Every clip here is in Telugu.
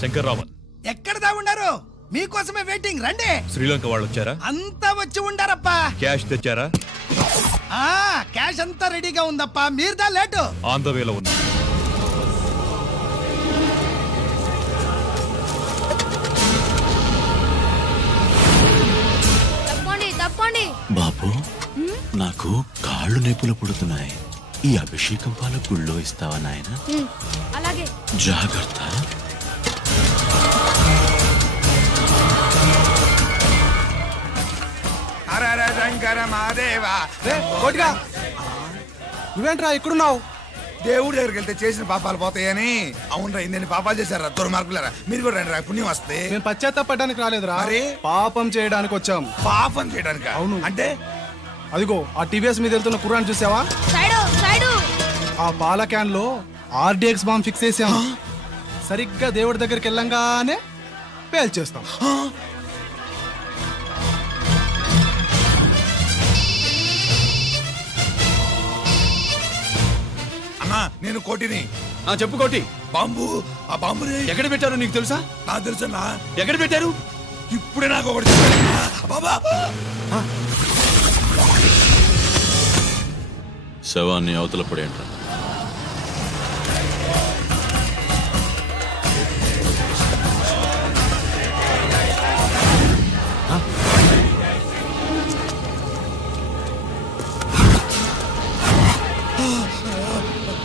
శంకర్రామన్ ఎక్కడ దాగున్నారు? మీకోసమే వెయిటింగ్, రండి. శ్రీలంక వాళ్ళు వచ్చారా? అంతా వచ్చి ఉండారప్పా. క్యాష్ తెచ్చారా? క్యాష్ అంతా రెడీగా ఉందప్పా, మీరుదా లేటు. ఆన్ ద వేలో ఉంది. బాబు, నాకు కాళ్ళు నొప్పులు పుడుతున్నాయి. ఈ అభిషేకం పాలు గుళ్ళో ఇస్తావా నాయన? అలాగే. జాగ్రత్త. నువ్వేంట్రా ఇక్కడున్నావు? దేవుడి దగ్గరికి వెళ్తే చేసిన పాపాలు పోతాయని. అవునరా, ఇన్ని పాపాలు చేశారా దుర్మార్గులారా. మీరు కూడా రండి రా, పుణ్యం వస్తే. నేను పశ్చాత్తాపడడానికి రాలేదురా, మరి పాపం చేయడానికి వచ్చాం. పాపం చేయడానికి? అవును. అంటే అదిగో ఆ టీవీఎస్ మీద వెళ్తున్న కుర్రాన్ని చూసావా? ఆ పాల క్యాన్ లో RDX బాంబ్ ఫిక్స్ చేసాం. సరిగ్గా దేవుడి దగ్గరికి వెళ్ళంగానే పేల్చేస్తాం. అన్నా, నేను కోటిని. చెప్పు కోటి. బాంబు, ఆ బాంబుని ఎక్కడ పెట్టారో నీకు తెలుసా? నాకు తెలుసన్నా. ఎక్కడ పెట్టారు? ఇప్పుడే నాకు ఒకటి బాబా. శవాన్ని అవతల పడేంట.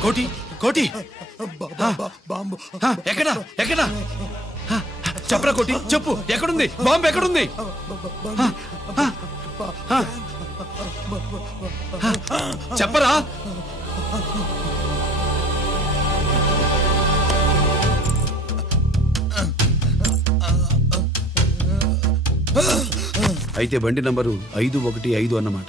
కోటి, కోటి, బాంబు ఎక్కడా ఎక్కడా చెప్పరా కోటి, చెప్పు. ఎక్కడుంది బాంబు? ఎక్కడుంది? చెప్పరా. అయితే బండి నంబరు 515 అన్నమాట.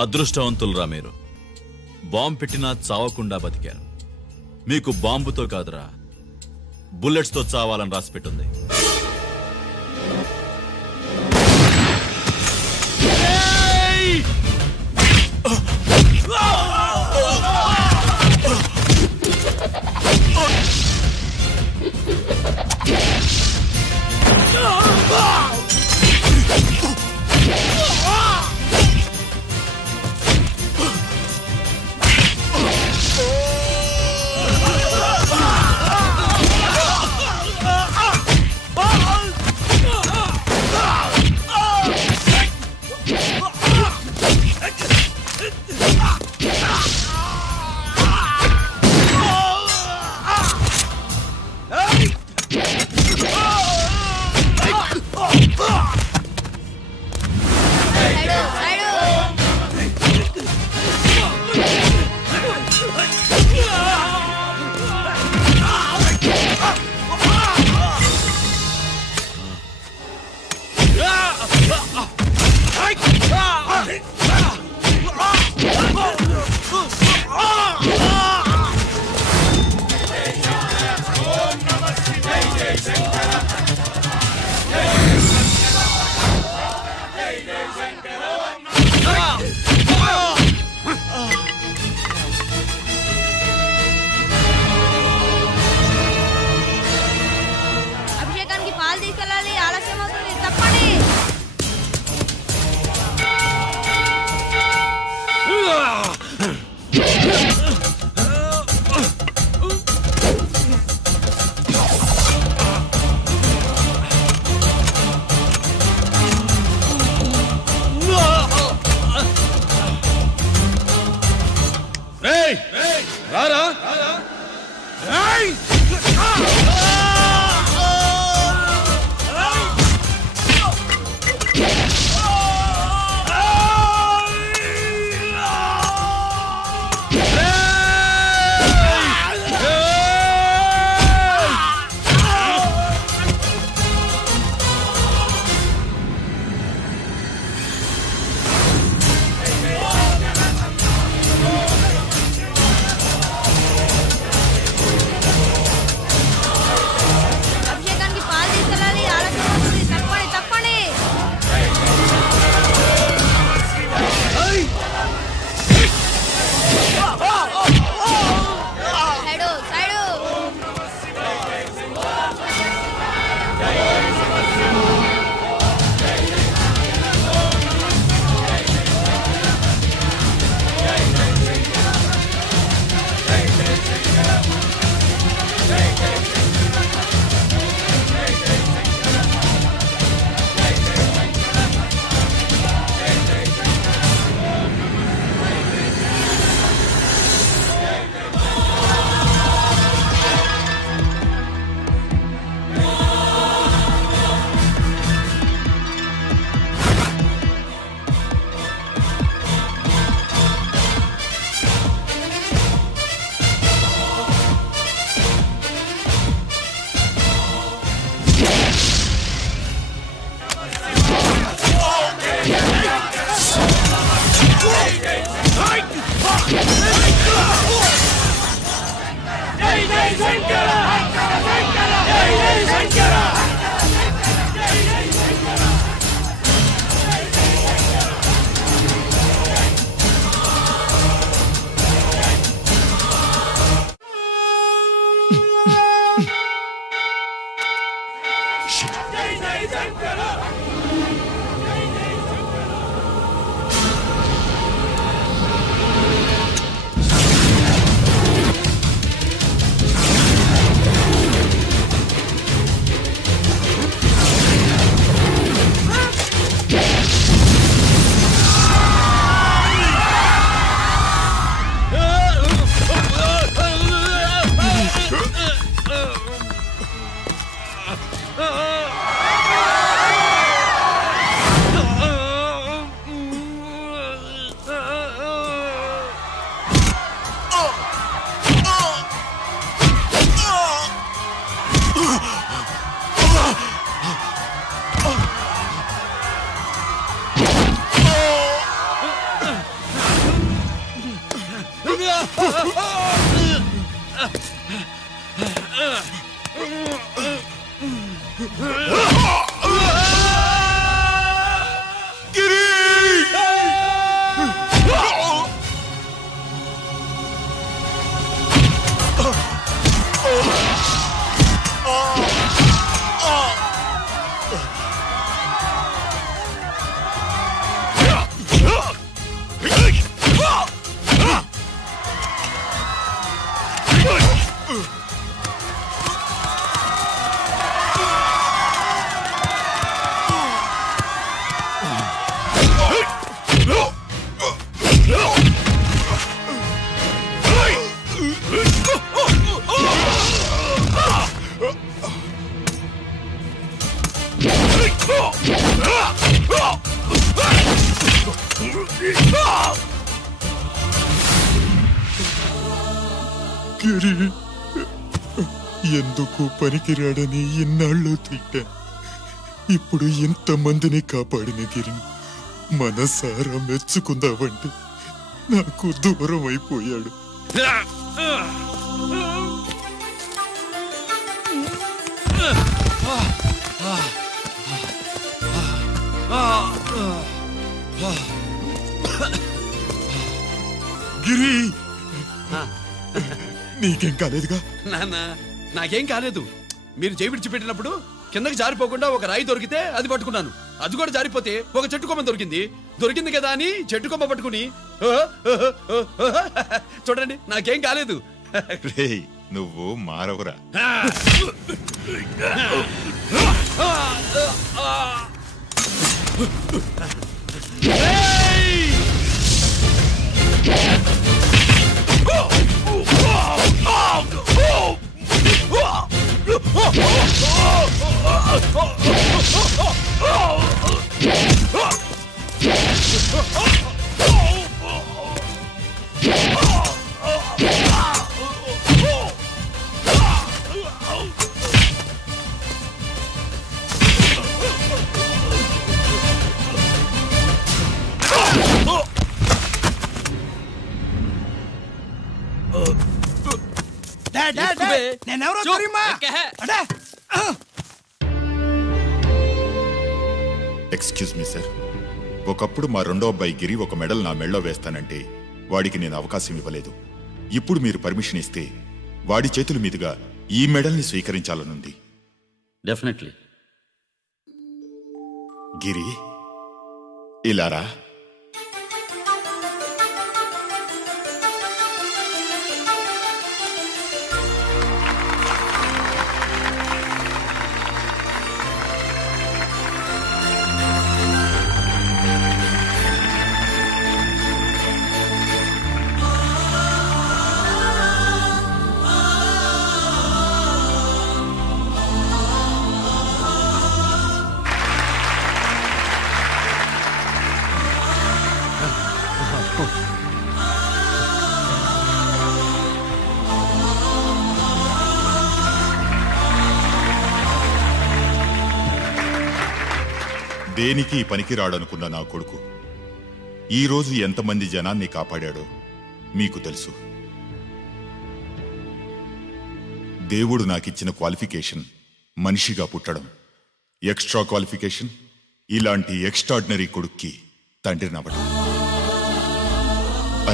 అదృష్టవంతులరా మీరు. బాంబు పెట్టినా చావకుండా బతికారు. మీకు బాంబుతో కాదురా, బుల్లెట్స్ తో చావాలని రాసిపెట్టుంది. అభిషేకానికి పాలు తీసుకెళ్ళాలి, ఆలస్యం అవుతుంది, తప్పండి. రారా. గిరి ఎందుకు పనికిరాడని ఇన్నాళ్ళు తిట్టా. ఇప్పుడు ఇంతమందిని కాపాడిన గిరిని మనసారా మెచ్చుకుందామంటే నాకు దూరం అయిపోయాడు. గిరి నీకేం కాలేదుగా? నాన్న నాకేం కాలేదు. మీరు చేయి విడిచిపెట్టినప్పుడు కిందకి జారిపోకుండా ఒక రాయి దొరికితే అది పట్టుకున్నాను. అది కూడా జారిపోతే ఒక చెట్టు కొమ్మ దొరికింది కదా అని చెట్టు కొమ్మ పట్టుకుని చూడండి నాకేం కాలేదు. నువ్వు మారవురా. ఎక్స్క్యూజ్ మీ సార్, ఒకప్పుడు మా రెండో అబ్బాయి గిరి ఒక మెడల్ నా మెడలో వేస్తానంటే వాడికి నేను అవకాశం ఇవ్వలేదు. ఇప్పుడు మీరు పర్మిషన్ ఇస్తే వాడి చేతుల మీదుగా ఈ మెడల్ని స్వీకరించాలనుంది. డెఫినెట్లీ. గిరి ఇలారా. దేనికి పనికి రాడనుకున్న నా కొడుకు ఈరోజు ఎంతమంది జనాన్ని కాపాడాడో మీకు తెలుసు. దేవుడు నాకిచ్చిన క్వాలిఫికేషన్ మనిషిగా పుట్టడం. ఎక్స్ట్రా క్వాలిఫికేషన్ ఇలాంటి ఎక్స్ట్రాడినరీ కొడుక్కి తండ్రినవ్వడం.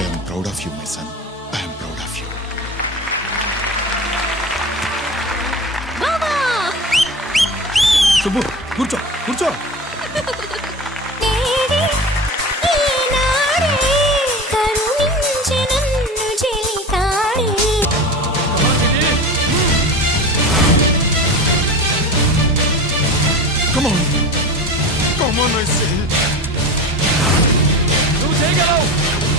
I'm proud of you my son. I'm proud of you. Subbu కూర్చో కూర్చో. Come on. Come on, I say. నువ్వు చేయగలవు.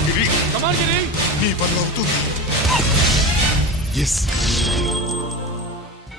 గిరి, కమాన్ గిరి. నీ వల్ల అవుతుంది. Yes.